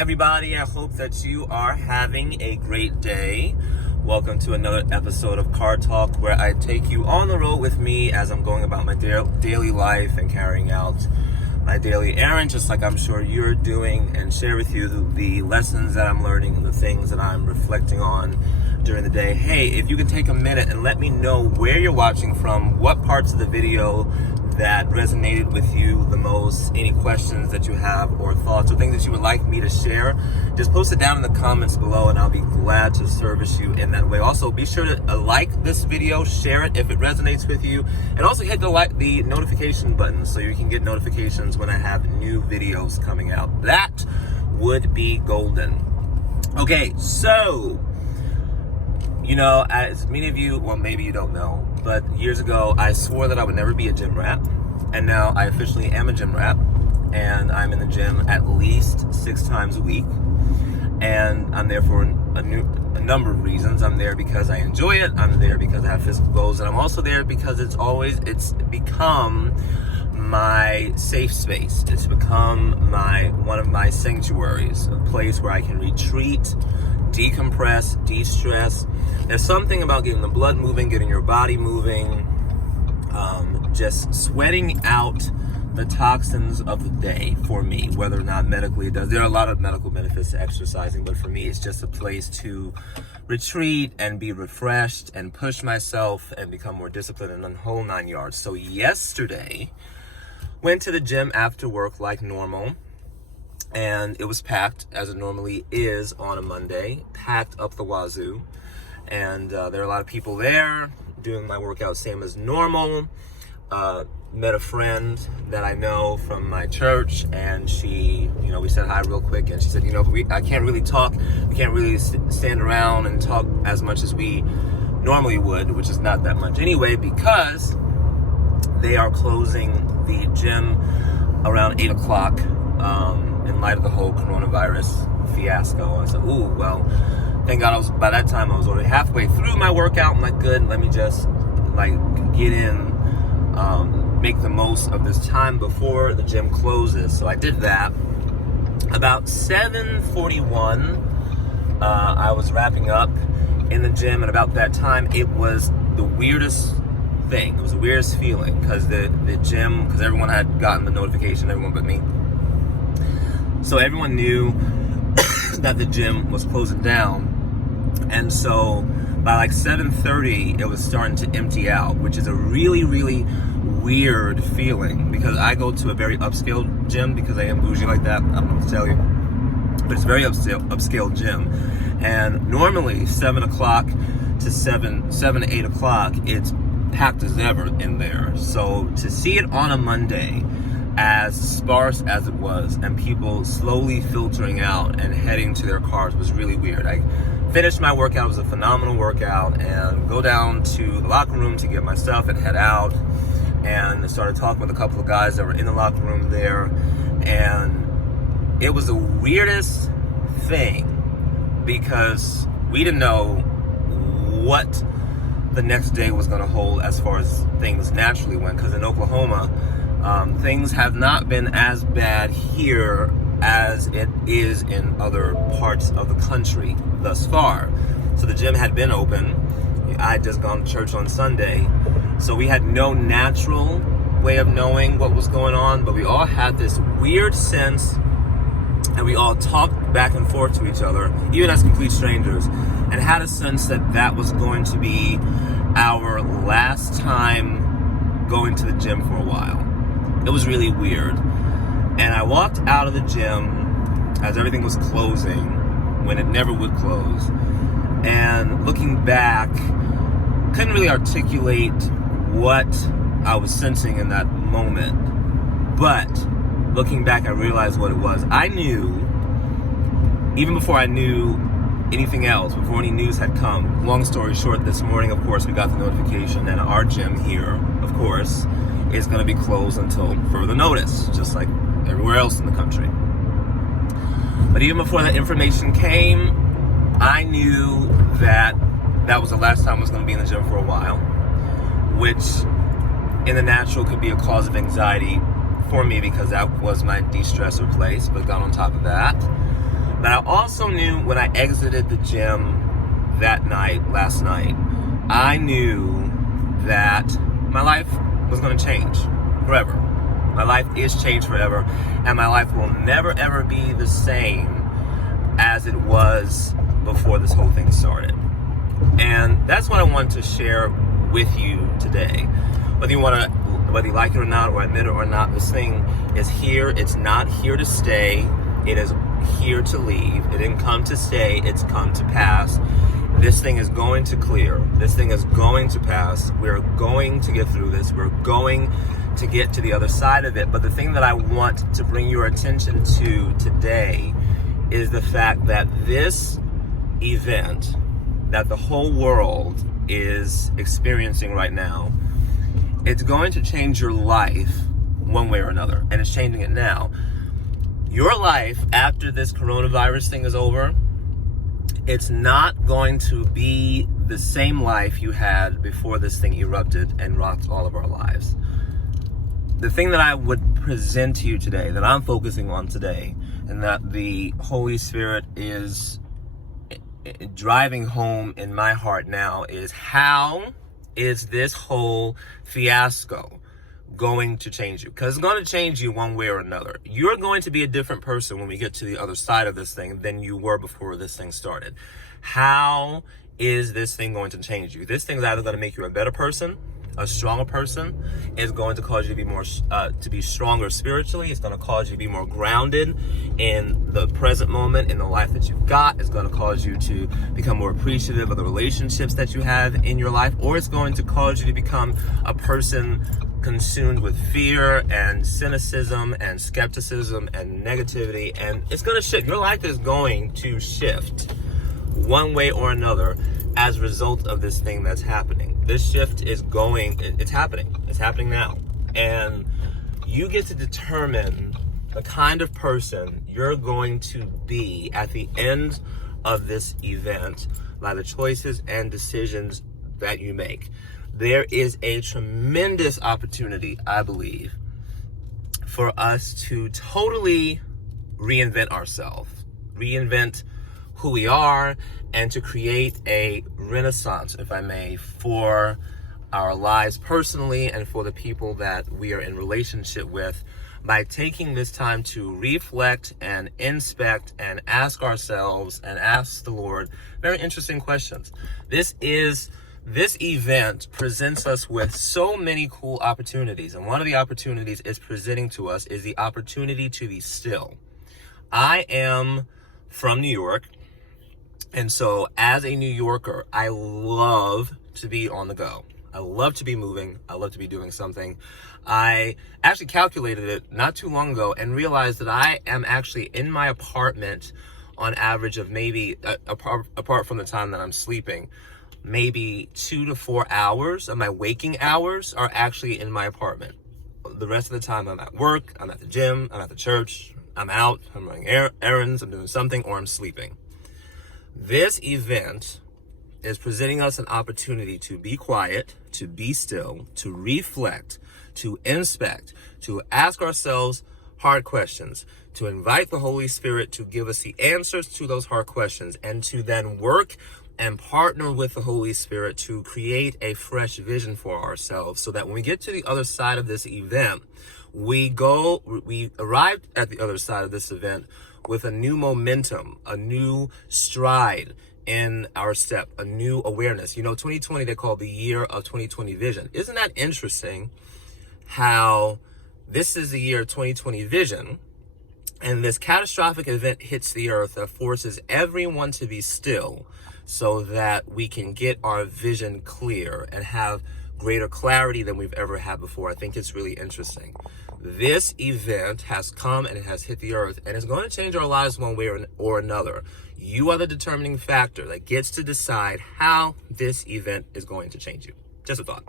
everybody. I hope that you are having a great day. Welcome to another episode of Car Talk, where I take you on the road with me as I'm going about my daily life and carrying out my daily errand, just like I'm sure you're doing, and share with you the lessons that I'm learning and the things that I'm reflecting on during the day. Hey, if you could take a minute and let me know where you're watching from, what parts of the video that resonated with you the most, any questions that you have or thoughts or things that you would like me to share, just post it down in the comments below and I'll be glad to service you in that way. Also, be sure to like this video, share it if it resonates with you, and also hit the notification button so you can get notifications when I have new videos coming out. That would be golden. Okay, so as many of you, well, maybe you don't know, but years ago I swore that I would never be a gym rat, and now I officially am a gym rat, and I'm in the gym at least 6 times a week, and I'm there for a number of reasons. I'm there because I enjoy it, I'm there because I have physical goals, and I'm also there because it's become my safe space. It's become one of my sanctuaries, a place where I can retreat, decompress, de-stress. There's something about getting the blood moving, getting your body moving, just sweating out the toxins of the day for me, whether or not medically it does. There are a lot of medical benefits to exercising, but for me it's just a place to retreat and be refreshed and push myself and become more disciplined and the whole 9 yards. So yesterday, went to the gym after work like normal, and it was packed, as it normally is on a Monday, packed up the wazoo. And there are a lot of people there doing my workout same as normal. Met a friend that I know from my church, and she, we said hi real quick, and she said, I can't really talk. We can't really stand around and talk as much as we normally would, which is not that much anyway, because they are closing the gym around 8 o'clock in light of the whole coronavirus fiasco. I said, ooh, well, thank God by that time I was already halfway through my workout. I'm like, good, let me just get in, make the most of this time before the gym closes. So I did that. About 7:41, I was wrapping up in the gym, and about that time, it was the weirdest thing. It was the weirdest feeling, because the gym, because everyone had gotten the notification, everyone but me. So everyone knew that the gym was closing down. And so by 7:30, it was starting to empty out, which is a really, really weird feeling, because I go to a very upscale gym because I am bougie like that. I don't know what to tell you, but it's a very upscale gym. And normally 7 o'clock to 7 to 8 o'clock, it's packed as ever in there. So to see it on a Monday, as sparse as it was, and people slowly filtering out and heading to their cars, was really weird. I finished my workout. It was a phenomenal workout, and go down to the locker room to get my stuff and head out, and I started talking with a couple of guys that were in the locker room there, and it was the weirdest thing, because we didn't know what the next day was going to hold as far as things naturally went, because in Oklahoma, things have not been as bad here as it is in other parts of the country thus far. So the gym had been open. I had just gone to church on Sunday, so we had no natural way of knowing what was going on, but we all had this weird sense, and we all talked back and forth to each other, even as complete strangers, and had a sense that that was going to be our last time going to the gym for a while. It was really weird. And I walked out of the gym as everything was closing, when it never would close. And looking back, couldn't really articulate what I was sensing in that moment. But looking back, I realized what it was. I knew, even before I knew anything else, before any news had come. Long story short, this morning, of course, we got the notification that our gym here, of course, is going to be closed until further notice, just like everywhere else in the country. But even before that information came, I knew that that was the last time I was going to be in the gym for a while, which in the natural could be a cause of anxiety for me, because that was my de-stressor place, but got on top of that. But I also knew when I exited the gym last night, I knew that my life was going to change forever. My life is changed forever, and my life will never ever be the same as it was before this whole thing started. And that's what I want to share with you today. Whether you like it or not, or admit it or not, this thing is here. It's not here to stay. It is here to leave. It didn't come to stay. It's come to pass. This thing is going to clear. This thing is going to pass. We're going to get through this. We're going to get to the other side of it. But the thing that I want to bring your attention to today is the fact that this event that the whole world is experiencing right now, it's going to change your life one way or another, and it's changing it now. Your life after this coronavirus thing is over, it's not going to be the same life you had before this thing erupted and rocked all of our lives. The thing that I would present to you today, that I'm focusing on today, and that the Holy Spirit is driving home in my heart now, is how is this whole fiasco going to change you? Because it's going to change you one way or another. You're going to be a different person when we get to the other side of this thing than you were before this thing started. How is this thing going to change you? This thing is either going to make you a better person, a stronger person. It's going to cause you to be more, to be stronger spiritually. It's going to cause you to be more grounded in the present moment, in the life that you've got. It's going to cause you to become more appreciative of the relationships that you have in your life, or it's going to cause you to become a person consumed with fear and cynicism and skepticism and negativity. And it's going to shift. Your life is going to shift one way or another as a result of this thing that's happening. This shift is it's happening. It's happening now. And you get to determine the kind of person you're going to be at the end of this event by the choices and decisions that you make. There is a tremendous opportunity, I believe, for us to totally reinvent ourselves, reinvent who we are, and to create a renaissance, if I may, for our lives personally and for the people that we are in relationship with, by taking this time to reflect and inspect and ask ourselves and ask the Lord very interesting questions. This event presents us with so many cool opportunities, and one of the opportunities it's presenting to us is the opportunity to be still. I am from New York, and so as a New Yorker, I love to be on the go. I love to be moving. I love to be doing something. I actually calculated it not too long ago and realized that I am actually in my apartment on average of maybe, apart from the time that I'm sleeping, maybe 2 to 4 hours of my waking hours are actually in my apartment. The rest of the time I'm at work, I'm at the gym, I'm at the church, I'm out, I'm running errands, I'm doing something, or I'm sleeping. This event is presenting us an opportunity to be quiet, to be still, to reflect, to inspect, to ask ourselves hard questions, to invite the Holy Spirit to give us the answers to those hard questions, and to then work and partner with the Holy Spirit to create a fresh vision for ourselves, so that when we get to the other side of this event, we arrive at the other side of this event with a new momentum, a new stride in our step, a new awareness. 2020, they call the year of 2020 vision. Isn't that interesting how this is the year of 2020 vision, and this catastrophic event hits the earth that forces everyone to be still so that we can get our vision clear and have greater clarity than we've ever had before. I think it's really interesting. This event has come and it has hit the earth, and it's going to change our lives one way or another. You are the determining factor that gets to decide how this event is going to change you. Just a thought.